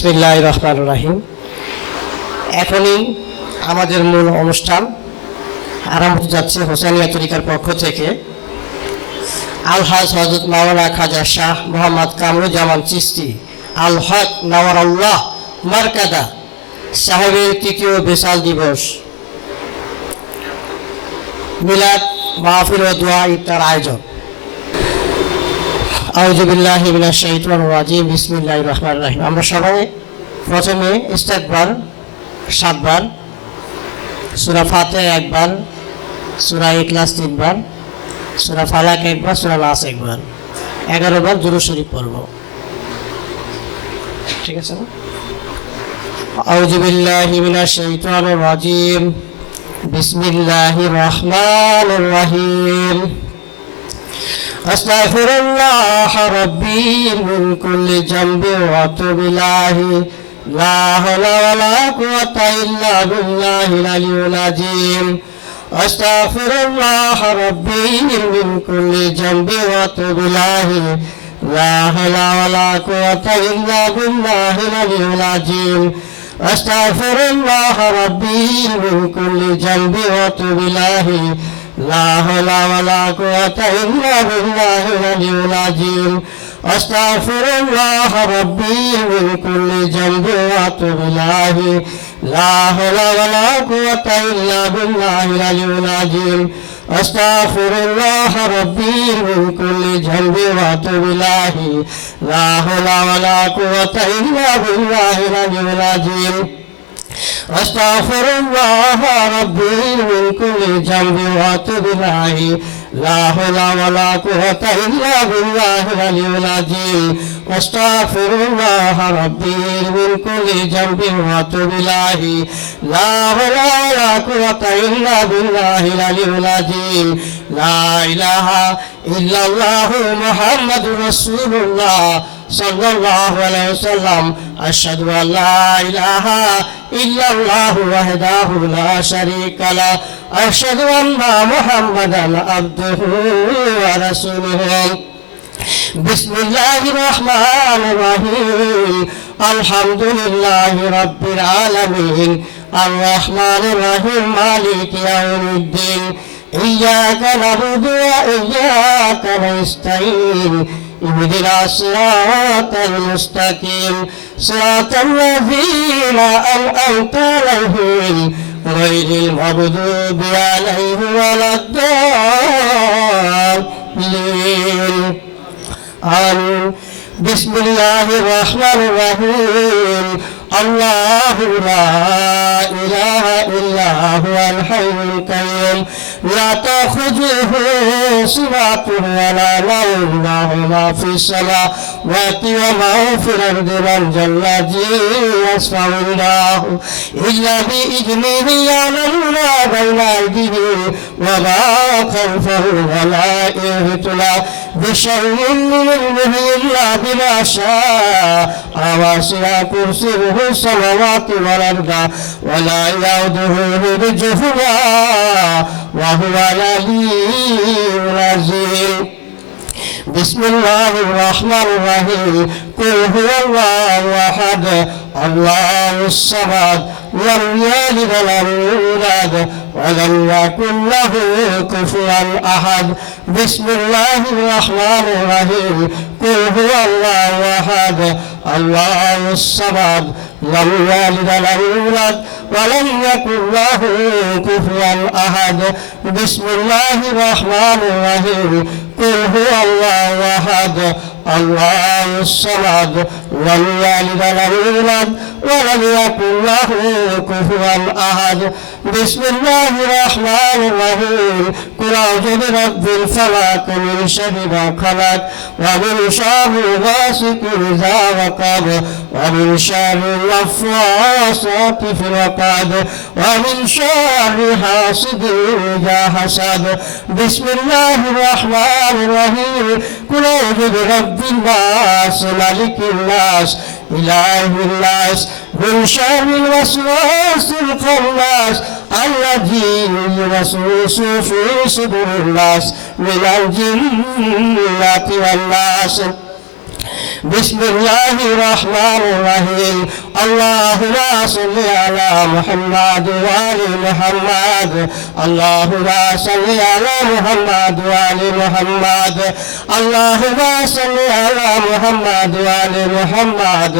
বিসমিল্লাহির রহমানির রহিম। এখনই আমাদের মূল অনুষ্ঠান আরম্ভ হতে যাচ্ছে হোসেনিয়া তরিকার পক্ষ থেকে। আলহাজ হযরত মাওলানা খাজা শাহ মোহাম্মদ কামরুজ্জামান চিশতি আল হক নওয়ারাল্লাহ মারকাদা সাহেবের তৃতীয় বিশাল দিবস মিলাদ মাহফিল ও দোয়া ইফতার আয়োজন। আউযু বিল্লাহি মিনাশ শাইতানির রাজিম। বিসমিল্লাহির রহমানির রহিম। আমরা সবাই প্রথমে ইস্তেগফার 7 বার, সূরা ফাতিহা 1 বার, সূরা ইখলাস 3 বার, সূরা ফালাক 1 বার, সূরা নাস 1 বার, 11 বার দুরূদ শরীফ পড়ব। ঠিক আছে? আউযু বিল্লাহি মিনাশ শাইতানির রাজিম। বিসমিল্লাহির রহমানির রহিম। আস্তাগফিরুল্লাহ রাব্বি মিন কুল্লি যামবিন ওয়া আতুবু ইলাইহি লা হাওলা ওয়া লা কুওয়াতা ইল্লা বিল্লাহিল আলিয়্যিল আযীম। আস্তাগফিরুল্লাহ রাব্বি মিন কুল্লি যামবিন ওয়া আতুবু ইলাইহি লা হাওলা ওয়া লা কুওয়াতা ইল্লা বিল্লাহিল আলিয়্যিল আযীম। আস্তাগফিরুল্লাহ রাব্বি মিন কুল্লি যামবিন ওয়া আতুবু ইলাইহি লা হাওলা ওয়া লা কুওয়াতা ইল্লা বিল্লাহিল আলিয়্যিল আযীম। আস্তাগফিরুল্লাহ রাব্বি মিন কুল্লি যামবিন ওয়া আতুবু ইলাইহি লা হাওলা ওয়া লা কুওয়াতা ইল্লা বিল্লাহিল আলিয়্যিল আযীম। আস্তাগফিরুল্লাহ রাব্বি মিন কুল্লি যামবিন ওয়া আতুবু ইলাইহি লা হাওলা ওয়া লা কুওয়াতা ইল্লা বিল্লাহিল আলিয়্যিল আযীম। আস্তাগফিরুল্লাহ রাব্বি মিন কুল্লি যামবিন ওয়া আতুবু ইলাইহি লা হাওলা ওয়া লা কুওয়াতা ইল্লা বিল্লাহিল আলিয়্যিল আযীম। আস্তাগফিরুল্লাহ রাব্বি মিন কুল্লি যামবিন ওয়া আতুবু ইলাইহি লা হাওলা ওয়া লা কুওয়াতা ইল্লা বিল্লাহিল আলিয়্যিল আযীম। লা ইলাহা ইল্লাল্লাহু মুহাম্মাদুর রাসূলুল্লাহ সাল্লাল্লাহু আলাইহি ওয়াসাল্লাম। আশহাদু আল্লা ইলাহা ইল্লাল্লাহু ওয়াহদাহু লা শারীকা লাহু আশহাদু আন্না মুহাম্মাদান আবদুহু ওয়া রাসূলুহু। বিসমিল্লাহির রহমানির রহিম। আলহামদুলিল্লাহি রাব্বিল আলামিন আর রহমানির রহিম মালিকি ইয়াউমিদ্দিন। ইয়্যাকা না'বুদু ওয়া ইয়্যাকা নাস্তাঈন। اهدنا الصراط المستقيم صراط الذين أنعمت عليهم غير المغضوب عليهم ولا الضالين. آمين. بسم الله الرحمن الرحيم. الله لا إله إلا هو الحي القيوم لا تأخذه سنة ولا نوم له ما في السماوات وما في الأرض من ذا الذي يشفع عنده إلا بإذنه يعلم ما بين أيديهم وما خلفهم ولا يحيطون بشيء من علمه إلا بما شاء وسع كرسيه السماوات والأرض ولا يؤوده حفظهما وهو العلي العظيم. بسم الله الرحمن الرحيم. قل هو الله أحد الله الصمد لم يلد ولم يولد ولم يكن له كفوا أحد. بسم الله الرحمن الرحيم. قل هو الله أحد الله الصمد لم يلد ولم يولد ولم يكن له كفوا أحد. بسم الله الرحمن الرحيم. قل هو الله أحد الله الصمد لم يلد ولم يولد ولم يكن له كفوا أحد. بسم الله الرحمن الرحيم. قل أعوذ برب الفلق من شر ما خلق ومن شر غاسق إذا وقب ومن شر النفاثات في العقد ومن شر حاسد إذا حسد. بسم الله الرحمن الرحيم. قل أعوذ برب الناس ملك الناس إله الناس من شر الوسواس الخناس الذي يوسوس في صدور الناس من الجنة والناس. বিসমিল্লাহির রহমানির রহিম আল্লাহুম্মা সাল্লি আলা মুহাম্মাদ ওয়া আলি মুহাম্মাদ আল্লাহুম্মা সাল্লি আলা মুহাম্মাদ ওয়া আলি মুহাম্মাদ আল্লাহুম্মা সাল্লি আলা মুহাম্মাদ ওয়া আলি মুহাম্মাদ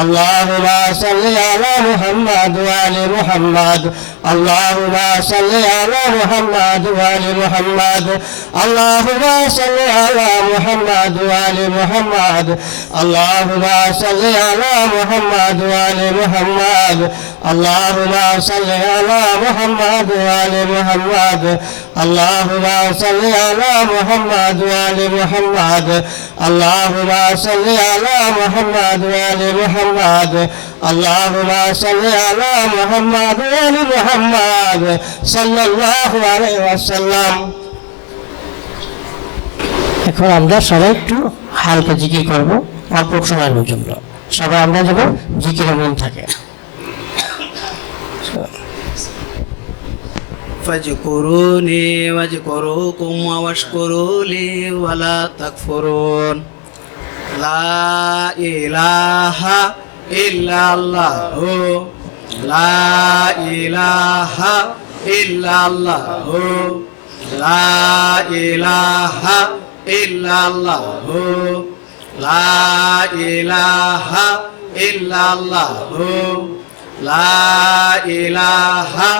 আল্লাহুম্মা সাল্লি আলা মুহাম্মাদ ওয়া আলি মুহাম্মাদ আল্লাহুম্মা সাল্লি আলা মুহাম্মাদ ওয়া আলি মুহাম্মাদ আল্লাহুম্মা সাল্লি আলা মুহাম্মাদ ওয়া আলি মুহাম্মাদ আল্লাহুম্মা সাল্লি আলা মুহাম্মাদ ওয়া আলি মুহাম্মাদ আল্লাহুম্মা সাল্লি আলা মুহাম্মাদ ওয়া আলি মুহাম্মাদ আল্লাহুম্মা সাল্লি আলা মুহাম্মাদ ওয়া আলি মুহাম্মাদ আল্লাহুম্মা সাল্লি আলা মুহাম্মাদ ওয়া আলি মুহাম্মাদ আল্লাহুম্মা সাল্লি আলা মুহাম্মাদ ওয়া আলি মুহাম্মাদ সাল্লাল্লাহু আলাইহি ওয়াসাল্লাম। এখন আমরা সবাই একটু হালকা জিকির করব অল্প সময়ের জন্য। সবাই আমরা যাব জিকিরে মন থাকে। ফাজকুরুনি ওয়াজকুরুকুম ওয়াশকুরুলি ওয়ালা তাকফুরুন। লা ইলাহা ইল্লাল্লাহু লা ইলাহা ইল্লাল্লাহু লা ইলাহা ইল্লাল্লাহু লা ইলাহা ইল্লাল্লাহু লা ইলাহা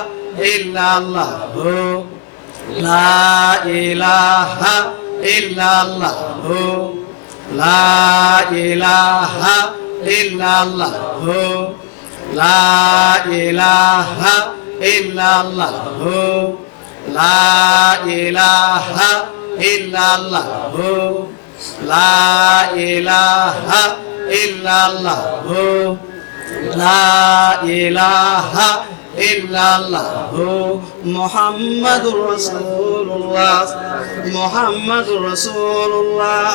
ইল্লাল্লাহু লা ইলাহা ইল্লাল্লাহু লা ইলাহা ইল্লাল্লাহু লা ইলাহা ইল্লাল্লাহু লা ইলাহা ইল্লাল্লাহু লা ইলাহা ইল্লাল্লাহু লা ইলাহা ইল্লাল্লাহু মুহাম্মাদুর রাসূলুল্লাহ মুহাম্মাদুর রাসূলুল্লাহ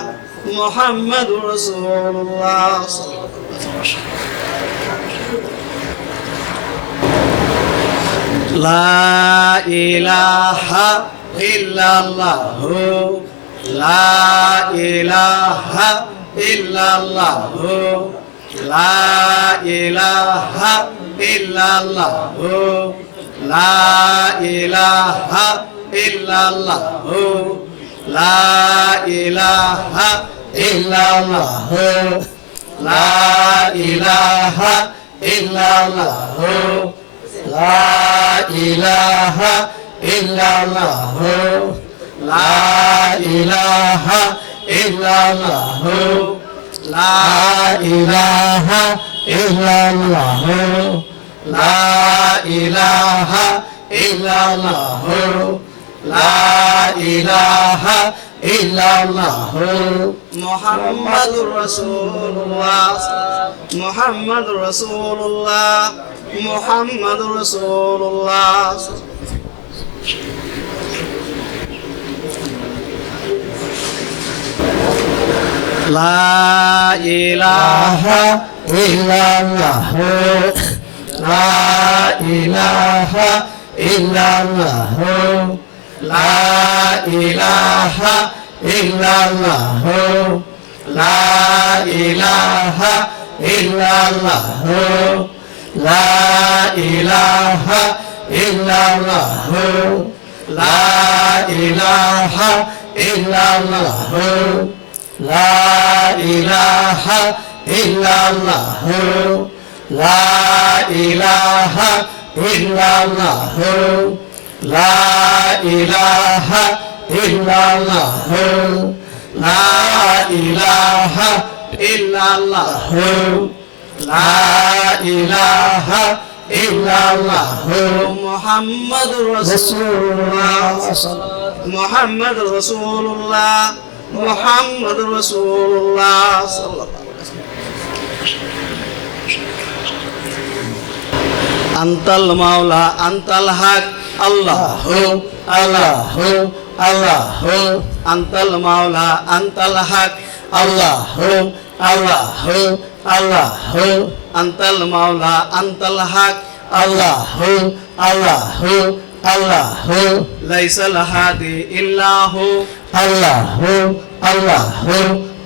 মুহাম্মাদুর রাসূলুল্লাহ। লা ইলাহা ইল্লাল্লাহু লা ইলাহা ইল্লাল্লাহু লা ইলাহা ইল্লাল্লাহু লা ইলাহা ইল্লাল্লাহু লা ইলাহা ইল্লাল্লাহু লা ইলাহা ইল্লাল্লাহু লা ইলাহা ইল্লাল্লাহু লা ইলাহা ইল্লাল্লাহু লা ইলাহা ইল্লাল্লাহু লা ইলাহা ইল্লাল্লাহু লা ইলাহা ইল্লাল্লাহু মুহাম্মাদুর রাসূলুল্লাহ মুহাম্মাদুর রাসূলুল্লাহ মুহাম্মাদুর রাসূলুল্লাহ। লা ইলাহা ইল্লাল্লাহু লা ইলাহা ইল্লাল্লাহু লা ইলাহা ইল্লাল্লাহু লা ইলাহা ইল্লাল্লাহু লা ইলাহা ইল্লাল্লাহু লা ইলাহা ইল্লাল্লাহু লা ইলাহা ইল্লাল্লাহু লা ইলাহা ইল্লাল্লাহু লা ইলাহা ইল্লাল্লাহু লা ইলাহা ইল্লাল্লাহু লা ইলাহা ইল্লাল্লাহু মুহাম্মাদুর রাসূলুল্লাহ মুহাম্মাদুর রাসূলুল্লাহ মুহাম্মাদুর রাসূলুল্লাহ সাল্লাল্লাহু আলাইহি ওয়াসাল্লাম। আনতাল মাওলা আনতাল হক আল্লাহু আল্লাহু আল্লাহু আনতাল মাওলা আনতাল হক আল্লাহু আল্লাহু আল্লাহু আনতাল মাওলা আনতাল হক আল্লাহু আল্লাহু আল্লাহু লাইসাল হাদি ইল্লাহু আল্লাহু আল্লাহু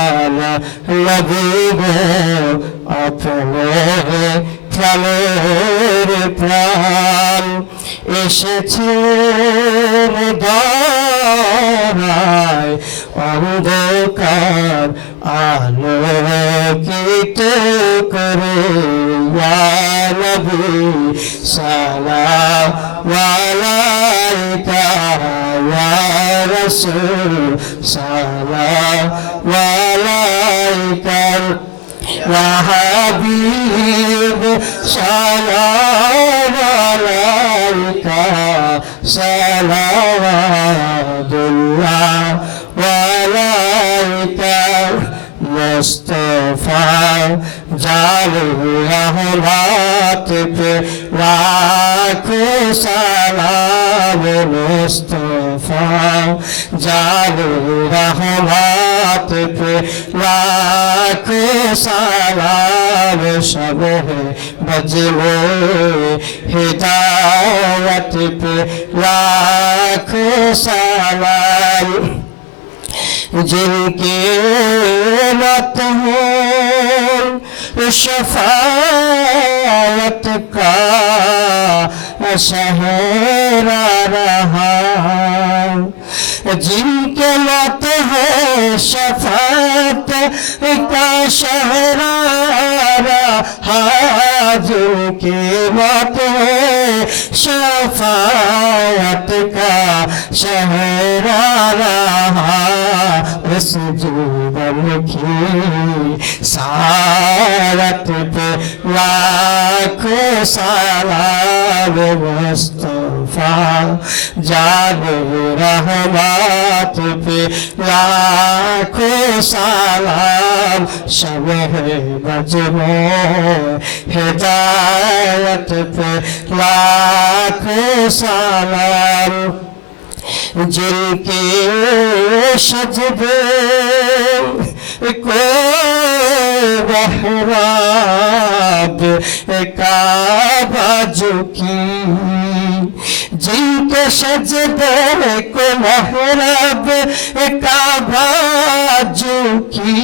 प्यारा नबी गो अपने প্রাণের প্রাণ এসেছে দয়ায় অন্ধকার আলোকিত করে ইয়া নবী সালাম আলাইকা ইয়া রাসূল সালাম আলাইকা ইয়া হাবিব সালাম আলাইকা সালাওয়াতুল্লাহ আলাইকা মুস্তাফা জানুর রহমত पे लाखो सलाम मुस्तफा जानुर रहमत पे लाखो सलाम सब है बजलो हिदायत पे लाखो सलाम जिनके मत हो शफाअत का शहरा रहा जिनके मत है शफाअत का शहरा रहा जिनके मत है शफाअत का शहरा रहा उस जीवन की सारत पे लाखों सलाम मुस्तफा जाने रहमत पे लाखों सलाम शब बजमो हिदायत पे लाखों सलाम जिनके सजदे को बहराब काबा झुकी जिनके सजदे को महराब काबा झुकी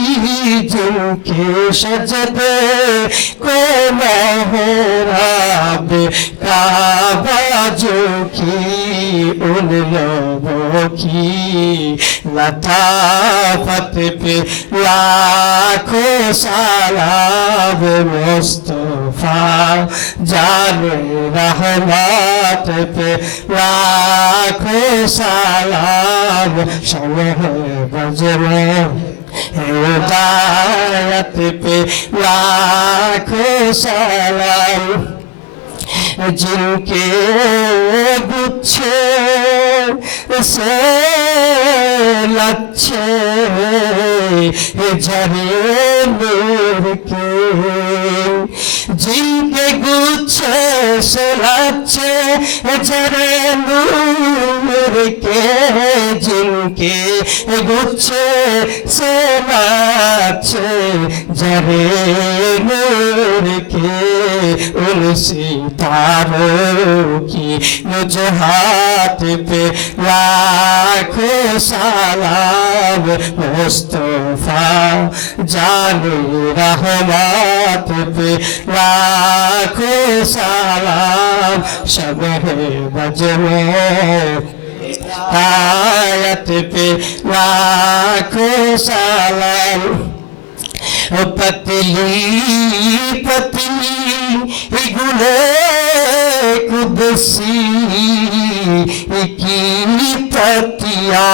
जिनके सजदे को महराब काबा झुकी उन लोगों की लताफत पे लाखों सलाम मुस्तफा जाने रहमत पे लाखों सलाम शमह बजरो हिदायत पे लाखों सलाम जिनके गुच्छे से लच्छे झरे नूर के जिनके गुच्छे से लच्छे झरे नूर के जिनके गुच्छे से लच्छे झरे नूर के उन सितारों की वजहात पे लाखों सलाम मुस्तफा जाने रहमत पे लाखों सलाम शब बजरो आयत पे लाखों सलाम पतली पतली गुले कुदसी की पतिया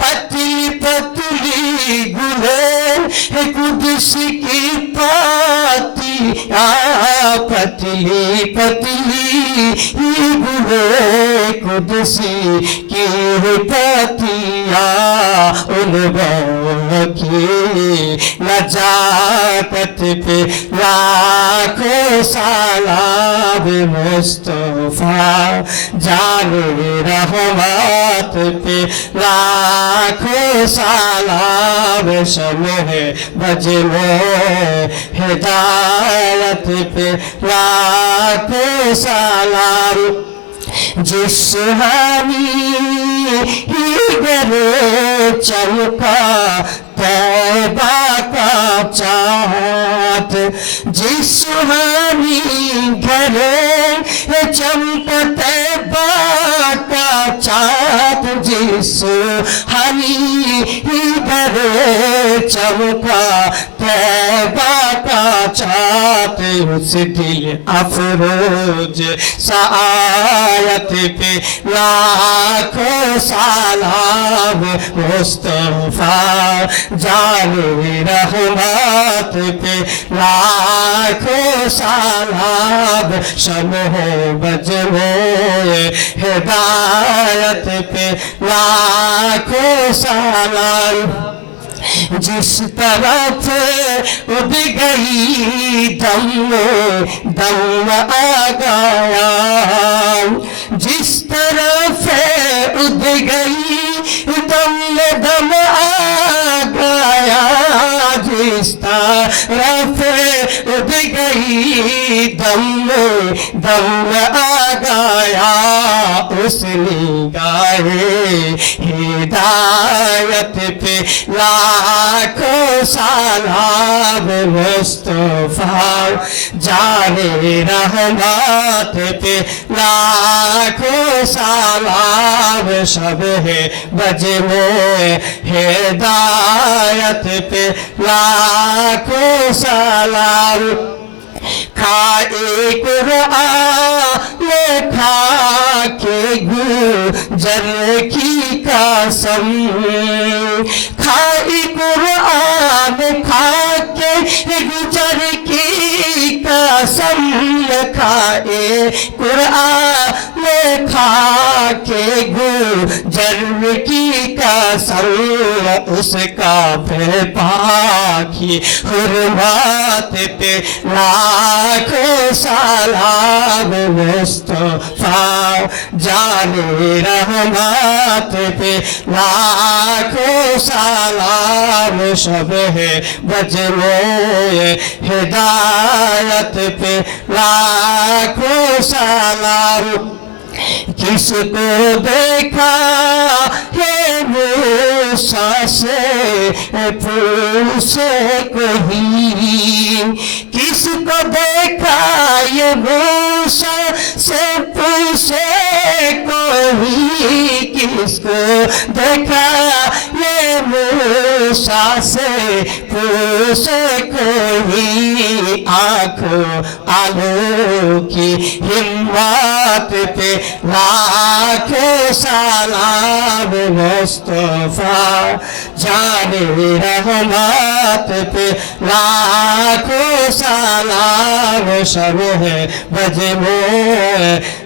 पतली पतली गुले कुदसी की पतिया पतली पतली गुले कुदसी की पतिया उन की नजाकत पे लाखों सलाम मुस्तफा जाने रहमत पे लाखों सलाम शमह बजलो हिदायत पे लाखों सलाम जिस हानी ही गले चमका चमका तैबा का चाँद उस दिल अफरोज सायत पे लाखों सलाम मुस्तफा जाने रहमत पे लाखों सलाम शम्हो बजमो हिदायत पे लाखों सलाम जिस तरफ उड़ गई दम दम आ गया जिस तरफ उड़ गई दम दम आ गया जिस तरफ उड़ गई दम दम आ गया उस निगाहे हिदायत पे लाखों सलाम मुस्तफा जाने रहमत पे लाखों सलाम सब है बजमो हिदायत पे लाखों सलाम खाए कुरान खा के गुजर की कसम खाए कुरान खा के गुजर की कसम खाए कुरान खा के गुजर की कसम उसका पाखी हुर्मत पे लाखों सलाम मुस्तफा जाने रहमत पे लाखों सलाम सब है बजमो हिदायत पे लाखों सलाम किसको देखा है मूसा से पूछे कोई किसको देखा ये मूसा से पूछे कोई किसको देखा ये मूसा से पूछे कोई आँखों आलू की हिम्मत पे लाखों सलाम मुस्तफा जाने रहमत पे लाखों सलाम सब है बजमो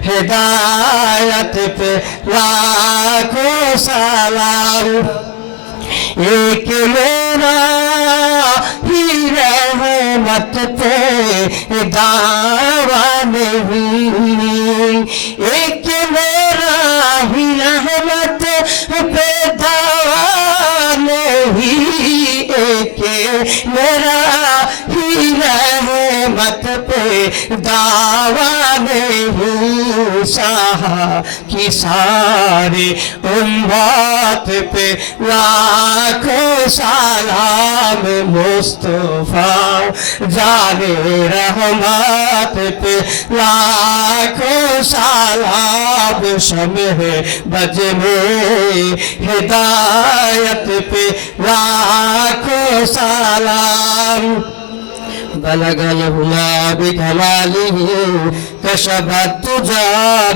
हिदायत पे लाखों सलाम एक मेरा ही रहमत पे दावा नहीं एक मेरा ही रहमत पे दावा नहीं एक मेरा ही रहमत पे दावा नहीं साहा की सारी उम्मत पे लाखों सलाम मुस्तफा जाने रहमत पे लाखों सलाम शम्हे बजमो हिदायत पे लाखों सलाम बलग अलहुला बिकमालिही कशफत तुजा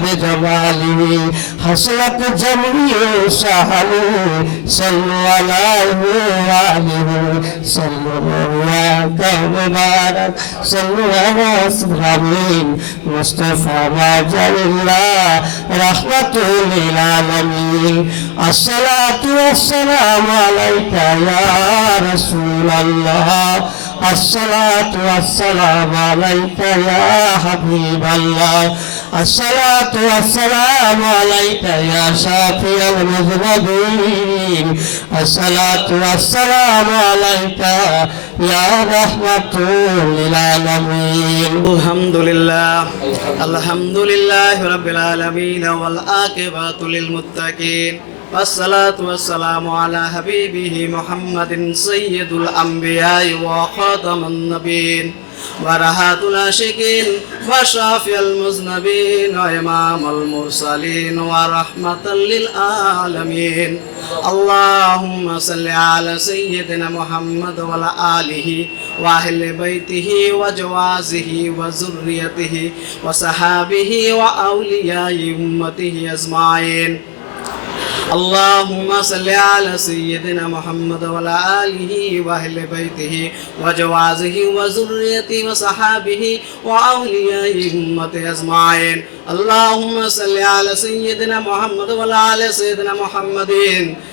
बिजमालिही हसरत जमीउ सहलु सल्लु अलैहि वालिहि सल्लु अलैहि मुबारक सल्लु अलैहि आमीन मुस्तफा माजल्ला रहमतुल लिल आलमीन अस्सलातु वस्सलामु अलैका या रसूल अल्लाह अस्सलातु वस्सलामु अलैका या हबीब अल्लाह अस्सलातु वस्सलामु अलैका या शाफिअल मुज़नबीन अस्सलातु वस्सलामु अलैका या रहमतुल लिल आलमीन अल्हम्दुलिल्लाह रब्बिल आलमीन वल आकिबतु लिल मुत्तकीन والصلاة والسلام على حبيبه محمد سيد الأنبياء وخاتم النبيين ورحمة العاشقين وشافي المذنبين وإمام المرسلين ورحمة للعالمين اللهم صل على سيدنا محمد وعلى آله وأهل بيته وجوازه وذريته وصحابه وأولياء أمته أجمعين اللهم صل على سيدنا محمد وعلى آله وأهل بيته وجوازه وذريته وصحابه وأولياء أمته أجمعين اللهم صل على سيدنا محمد وعلى آل سيدنا محمد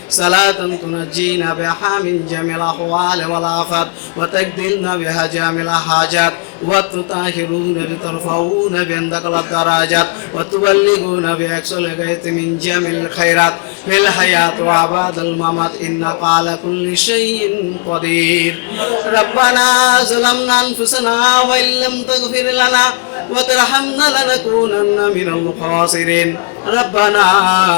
صلاة تنجينا بها من جميع الأحوال والآفات وتقدرنا بها جميع الحاجات وتطهرون بترفعون بأندك الدرجات وتبلغون بأقصى الغاية من جميع الخيرات في الحياة وبعد الممات إنك على كل شيء قدير ربنا ظلمنا أنفسنا وإن لم تغفر لنا وترحمنا لنكونن من الخاسرين ربنا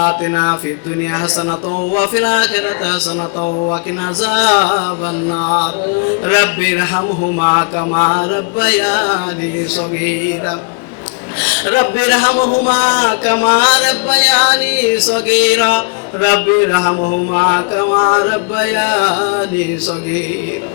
آتنا في الدنيا حسنة وفي الآخرة حسنة وقنا عذاب النار رب ارحمهما كما ربياني صغيرا رب ارحمهما كما ربياني صغيرا رب ارحمهما كما ربياني صغيرا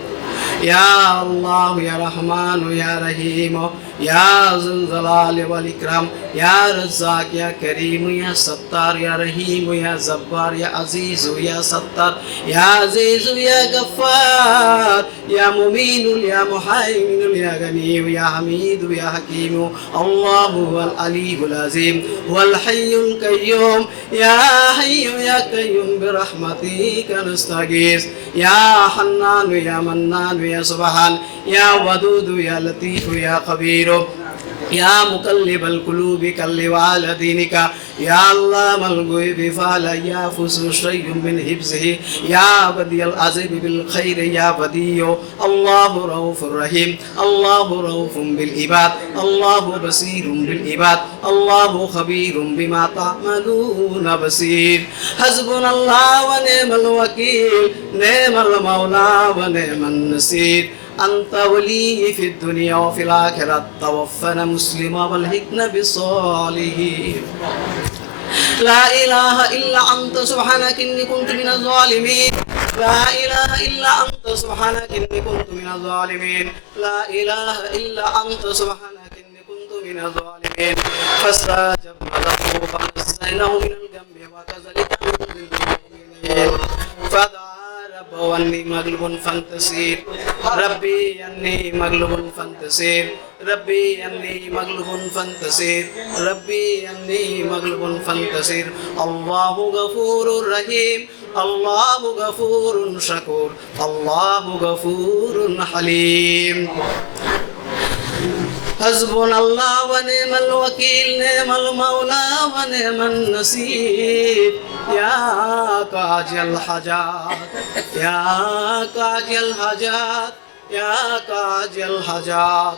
يا الله يا رحمن يا رحيم يا ذو الجلال والإكرام يا رزاق يا كريم يا ستار يا رحيم يا جبار يا عزيز يا ستار يا عزيز يا غفار يا ممين يا محيمن يا غني يا حميد يا حكيم الله هو العلي العظيم هو الحي القيوم يا حي يا قيوم برحمتك نستغيث يا حنان يا منان يا سبحان يا ودود يا لطيف يا خبير يا مقلب القلوب كلب على دينك يا علام الغيب فلا يفوز شيء من حفظه يا بديع العزيز بالخير يا بديع الله رؤوف رحيم الله رؤوف بالعباد الله بصير بالعباد الله خبير بما تعملون بصير حسبنا الله ونعم الوكيل نعم المولى ونعم النصير أنت ولي في الدنيا وفي الآخرة توفنا مسلما والحقنا بالصالحين لا إله إلا أنت سبحانك إني كنت من الظالمين لا إله إلا أنت سبحانك إني كنت من الظالمين لا إله إلا أنت سبحانك إني كنت من الظالمين فاستجبنا له فنجيناه من الغم وكذلك ننجي المؤمنين وأني مغلوب فانتصر ربي أني مغلوب فانتصر ربي أني مغلوب فانتصر ربي أني مغلوب فانتصر الله غفور رحيم الله غفور شكور الله غفور حليم حسبنا الله ونعم الوكيل نعم المولى ونعم النصير يا قاضي الحاجات يا قاضي الحاجات يا قاضي الحاجات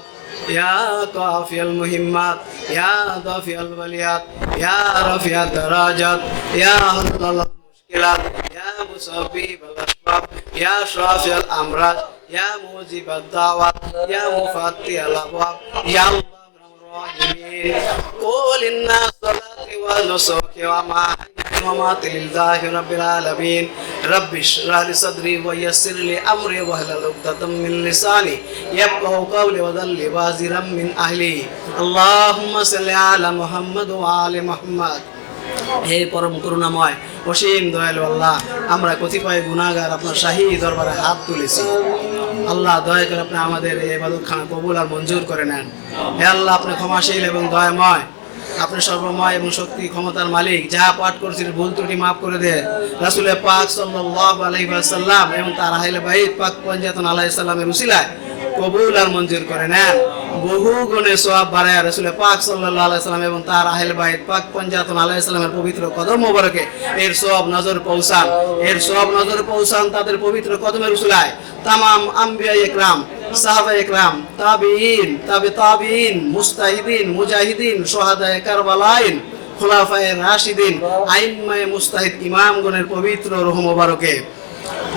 يا كافي المهمات يا دافع البليات يا رفيع الدرجات يا حل المشكلات يا مسبب الأسباب يا شافي الأمراض يا موجب الدعوات يا مفتح الأبواب يا الله الراحمين قول الناس صلاتي ونسكي ومماتي لله رب العالمين رب اشرح لي صدري ويسر لي أمري واحلل عقدة من لساني يفقهوا قولي واجعل لي وزيرا من أهلي اللهم صل على محمد وآل محمد হে পরম করুণাময় অসীম দয়ালু আল্লাহ আমরা কতিপয় গুনাহগার আপনার শাহী দরবারে হাত তুলেছি আল্লাহ দয়া করে আপনি আমাদের এই ইবাদতখানা কবুল আর মঞ্জুর করে নেন হে আল্লাহ আপনি ক্ষমাশীল এবং দয়াময় আপনি সর্বময় এবং শক্তি ক্ষমতার মালিক যা পাঠ করছেন ভুল ত্রুটি মাফ করে দেন রাসূল পাক সাল্লাল্লাহু আলাইহি ওয়াসাল্লাম এবং তার আহলে বাইত পাক পঞ্জাতন আলাইহিস সালামের উসিলায় কবুল আর মঞ্জুর করে নেন বহু গুণে সওয়াব বাড়ায় রাসূল পাক সাল্লাল্লাহু আলাইহি সাল্লাম এবং তার আহলে বাইত পাক পঞ্জাতন আলাইহিস সালামের পবিত্র কদম মোবারকে এর সওয়াব নজর পৌঁছান তাদের পবিত্র কদমের উসিলায় तमाम अंबिया इकराम साहबा इकराम ताबीन ताबीन मुस्ताहिदीन मुजाहिदीन शुहादाए करबलाइन খোলাফায়ে রাশিদিন, আইম্মায়ে মুজতাহিদ ইমামগণের পবিত্র রূহ মোবারকে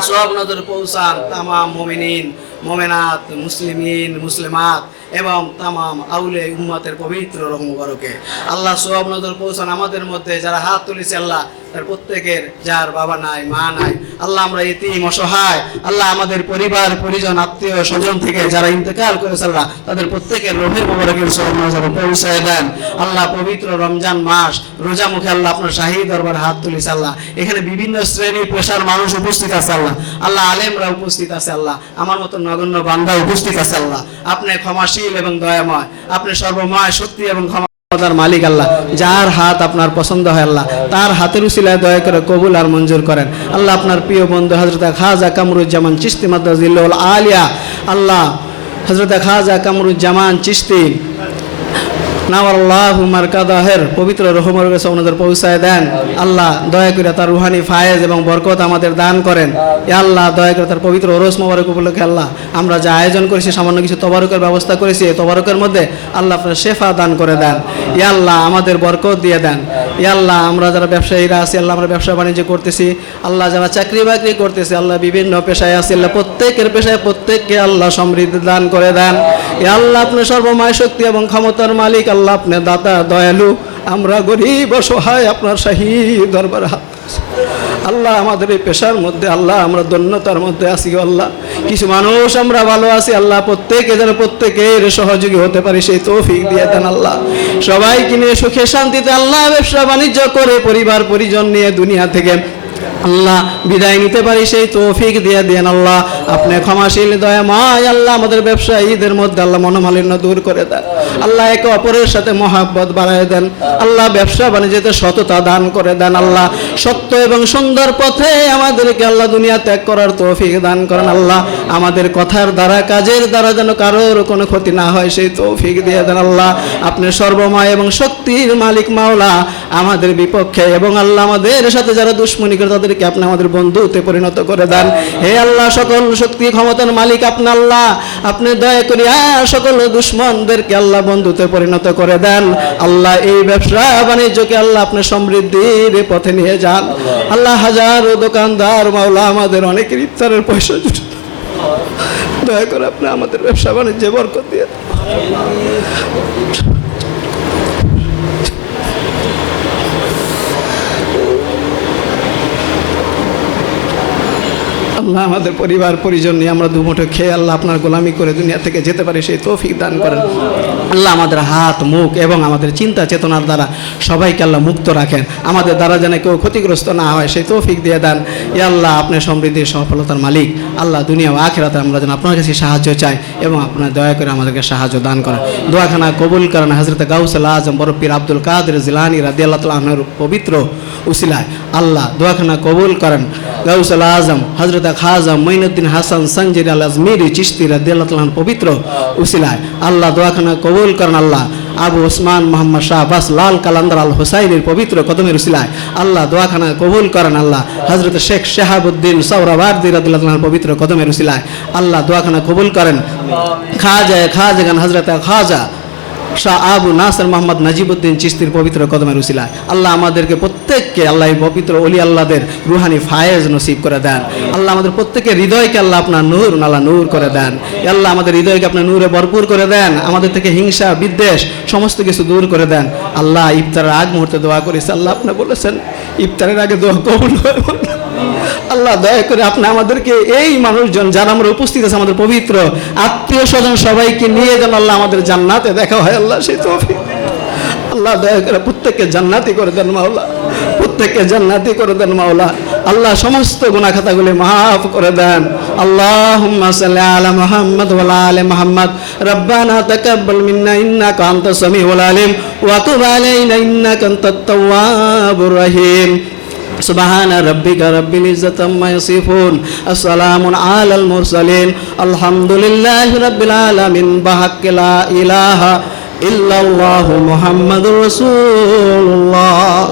সব নজর পৌঁছান তামাম মুমিনিন, মোমেনাত, মুসলিমিন, মুসলিমাত এবং তামাম আউলে উম্মতের পবিত্র রূহ মোবারকে। আল্লাহ সব নজর পৌঁছান আমাদের মধ্যে যারা হাত তুলেছে, আল্লাহ তার প্রত্যেকের যার বাবা নাই, মা নাই, আল্লাহ আমরা ইতিম অসহায়, আল্লাহ আমাদের পরিবার পরিজন আত্মীয় স্বজন থেকে যারা ইন্তেকাল করেছে, আল্লাহ তাদের প্রত্যেকের রূহের মোবারকের সব নজর পৌঁছায় দেন। আল্লাহ পবিত্র রমজান মাস রোজা মুখে আল্লাহ আপনার শাহী দরবার হাত তুলেছে, আল্লাহ এখানে বিভিন্ন শ্রেণী পেশার মানুষ উপস্থিত আছে, আল্লাহ আল্লাহ আলেমরা উপস্থিত আছে, আল্লাহ আমার মতো নগণ্য বান্দা উপস্থিত আছে, আল্লাহ আপনি ক্ষমাশীল এবং দয়াময়, আপনি সর্বময় শক্তি এবং ক্ষমতার মালিক, আল্লাহ যার হাত আপনার পছন্দ হয় আল্লাহ তার হাতের উসিলায় দয়া করে কবুল আর মঞ্জুর করেন। আল্লাহ আপনার প্রিয় বন্ধু হযরত খাজা কামরুজ্জামান চিশতি মাদ্দাজিল্লাহুল আলিয়া, আল্লাহ হযরত খাজা কামরুজ্জামান চিশতি নাওয়াল্লাহু মারকাদাহের পবিত্র রহমতের কাছে নজর পৌঁছায় দেন। আল্লাহ দয়া করে তার রুহানি ফায়েজ এবং বরকত আমাদের দান করেন। ইয়া আল্লাহ দয়া করে তার পবিত্র ওরস মোবারক উপলক্ষে আল্লাহ আমরা যা আয়োজন করেছি, সামান্য কিছু তবারকের ব্যবস্থা করেছি, এই তবারকের মধ্যে আল্লাহ আপনার শেফা দান করে দেন। ইয়া আল্লাহ আমাদের বরকত দিয়ে দেন। ইয়া আল্লাহ আমরা যারা ব্যবসায়ীরা আছি, আল্লাহ আমরা ব্যবসা বাণিজ্য করতেছি, আল্লাহ যারা চাকরি বাকরি করতেছি, আল্লাহ বিভিন্ন পেশায় আছি, আল্লাহ প্রত্যেকের পেশায় প্রত্যেককে আল্লাহ সমৃদ্ধি দান করে দেন। ইয়া আল্লাহ আপনি সর্বময় শক্তি এবং ক্ষমতার মালিক, আল্লাহ আপনি দাতা দয়ালু, আমরা গরিব অসহায় আপনার শাহী দরবারে হাত আল্লাহ আমাদের এই পেশার মধ্যে আল্লাহ আমরা দন্যতার মধ্যে আছি আল্লাহ, কিছু মানুষ আমরা ভালো আছি আল্লাহ, প্রত্যেকে যেন প্রত্যেকের সহযোগী হতে পারি সেই তৌফিক দিয়ে দেন। আল্লাহ সবাইকে নিয়ে সুখে শান্তিতে আল্লাহ ব্যবসা বাণিজ্য করে পরিবার পরিজন নিয়ে দুনিয়া থেকে আল্লাহ বিদায় নিতে পারি সেই তৌফিক দিয়ে দেন। আল্লাহ আপনি ক্ষমাশীল দয়াময়, আল্লাহ আমাদের ব্যবসায়ীদের মধ্যে আল্লাহ মনোমালিন্য দূর করে দেন। আল্লাহ একে অপরের সাথে মহাব্বত বাড়ায় দেন। আল্লাহ ব্যবসা বাণিজ্যতে সততা দান করে দেন। আল্লাহ সত্য এবং সুন্দর পথে আমাদেরকে আল্লাহ দুনিয়া ত্যাগ করার তৌফিক দান করেন। আল্লাহ আমাদের কথার দ্বারা কাজের দ্বারা যেন কারোর কোনো ক্ষতি না হয় সেই তৌফিক দিয়ে দেন। আল্লাহ আপনি সর্বময় এবং শক্তির মালিক মাওলা, আমাদের বিপক্ষে এবং আল্লাহ আমাদের সাথে যারা দুশ্মনী করে তাদেরকে আপনি আমাদের বন্ধুতে পরিণত করে দেন। হে আল্লাহ সকল শক্তি ক্ষমতার মালিক আপনি, আল্লাহ আপনি দয়া করে সকল দুশ্মনদেরকে আল্লাহ বন্ধুতে পরিণত করে দেন। আল্লাহ এই ব্যবসা বাণিজ্যকে আল্লাহ আপনি সমৃদ্ধির পথে নিয়ে যান। আল্লাহ হাজারো দোকানদার মাওলা আমাদের অনেকের ইফতারের পয়সা জুটে, দয়া করে আপনি আমাদের ব্যবসা বাণিজ্যে বরকত দিয়ে আল্লাহ আমাদের পরিবার পরিজন নিয়ে আমরা দুমুঠো খেয়ে আল্লাহ আপনার গোলামি করে দুনিয়া থেকে যেতে পারি সেই তৌফিক দান করেন। আল্লাহ আমাদের হাত মুখ এবং আমাদের চিন্তা চেতনার দ্বারা সবাইকে আল্লাহ মুক্ত রাখেন, আমাদের দ্বারা যেন কেউ ক্ষতিগ্রস্ত না হয় সেই তৌফিক দিয়ে দেন। ইয়া আল্লাহ আপনি সমৃদ্ধির সফলতার মালিক, আল্লাহ দুনিয়া ও আখিরাতে আমরা যেন আপনার কাছে সাহায্য চাই এবং আপনার দয়া করে আমাদেরকে সাহায্য দান করেন। দোয়াখানা কবুল করেন হযরত গাউসুল আজম বড় পীর আব্দুল কাদের জিলানী রাদিয়াল্লাহু তাআলা আনহুর পবিত্র উসিলায় আল্লাহ দোয়াখানা কবুল করেন। গাউসুল আজম হযরত খাজা মঈনুদ্দিন হাসান সঞ্জির আল আজমিরি চিশতি রাদিয়াল্লাহু তাআলা পবিত্র উসিলায় আল্লাহ দোয়াখানা কবুল করেন। আল্লাহ আবু ওসমান মোহাম্মদ শাহ আব্বাস লাল কালান্দার আল হুসাইনের পবিত্র কদমের উসিলায় আল্লাহ দোয়াখানা কবুল করেন। আল্লাহ হযরত শেখ শাহাবুদ্দিন সওরাওয়ার্দী রাদিয়াল্লাহু তাআলা পবিত্র কদমের উসিলায় আল্লাহ দোয়াখানা কবুল করেন। খাজাগান হযরত খাজা শাহ আবু নাসর মোহাম্মদ নাজিবুদ্দিন চিশতির পবিত্র কদমের উসিলায় আল্লাহ আমাদেরকে প্রত্যেককে আল্লাহ এই পবিত্র ওলি আল্লাহদের রুহানি ফায়েজ নসিব করে দেন। আল্লাহ আমাদের প্রত্যেকের হৃদয়কে আল্লাহ আপনার নূর আল্লাহ নূর করে দেন। আল্লাহ আমাদের হৃদয়কে আপনার নূরে ভরপুর করে দেন, আমাদের থেকে হিংসা বিদ্বেষ সমস্ত কিছু দূর করে দেন। আল্লাহ ইফতারের আগ মুহূর্তে দোয়া করেছে, আল্লাহ আপনি বলেছেন ইফতারের আগে দোয়া কবুল হয়। আল্লাহ দয়া করে আপনি আমাদেরকে এই মানুষজন যারা আমরা উপস্থিত আছে আমাদের পবিত্র আত্মীয় স্বজন সবাইকে নিয়ে যেন আল্লাহ আমাদের জান্নাতে দেখা হয় আল্লাহ সেই তৌফিক আল্লাহ দয়া করে প্রত্যেককে জান্নাতি করে দেন মাওলা, প্রত্যেককে জান্নাতি করে দেন মাওলা। আল্লাহ সমস্ত গুনাহ খাতাগুলি মাফ করে দেন। আল্লাহুম্মা সাল্লি আলা মুহাম্মদ ওয়া আলা আলি মুহাম্মদ। রব্বানা তাকাব্বাল মিন্না ইন্নাকা আনতাস সামিউল আলিম ওয়া তুব আলাইনা ইন্নাকা আনতাত তাওয়াবুর রহিম। سبحان ربك رب العزة عما يصفون السلام على المرسلين الحمد لله رب العالمين بحق لا إله إلا الله محمد رسول الله.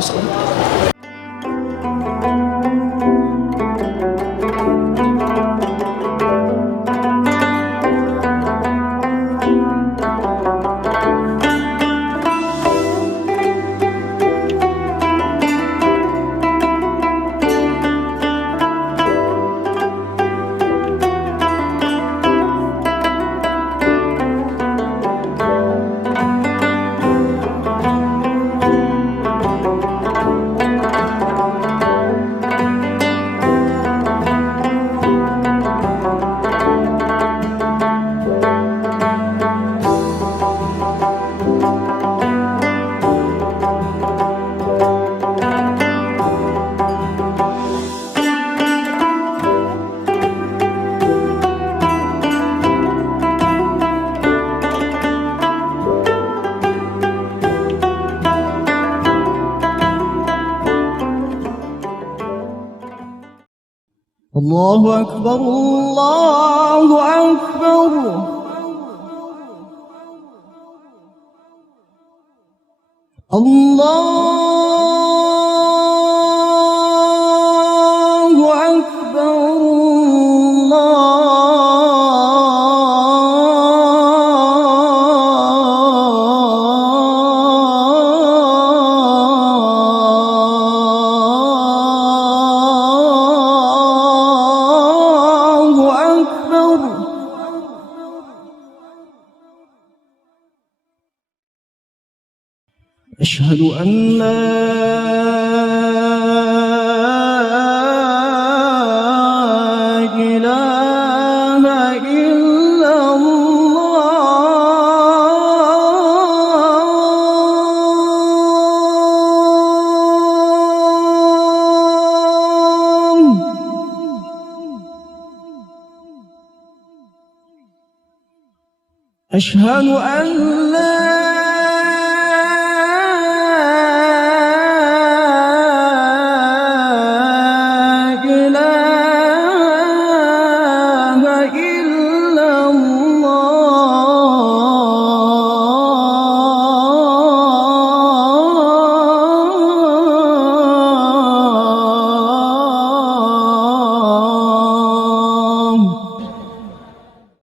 الله أكبر الله أكبر الله أكبر الله أكبر أشهد أن لا إله إلا الله أشهد أن لا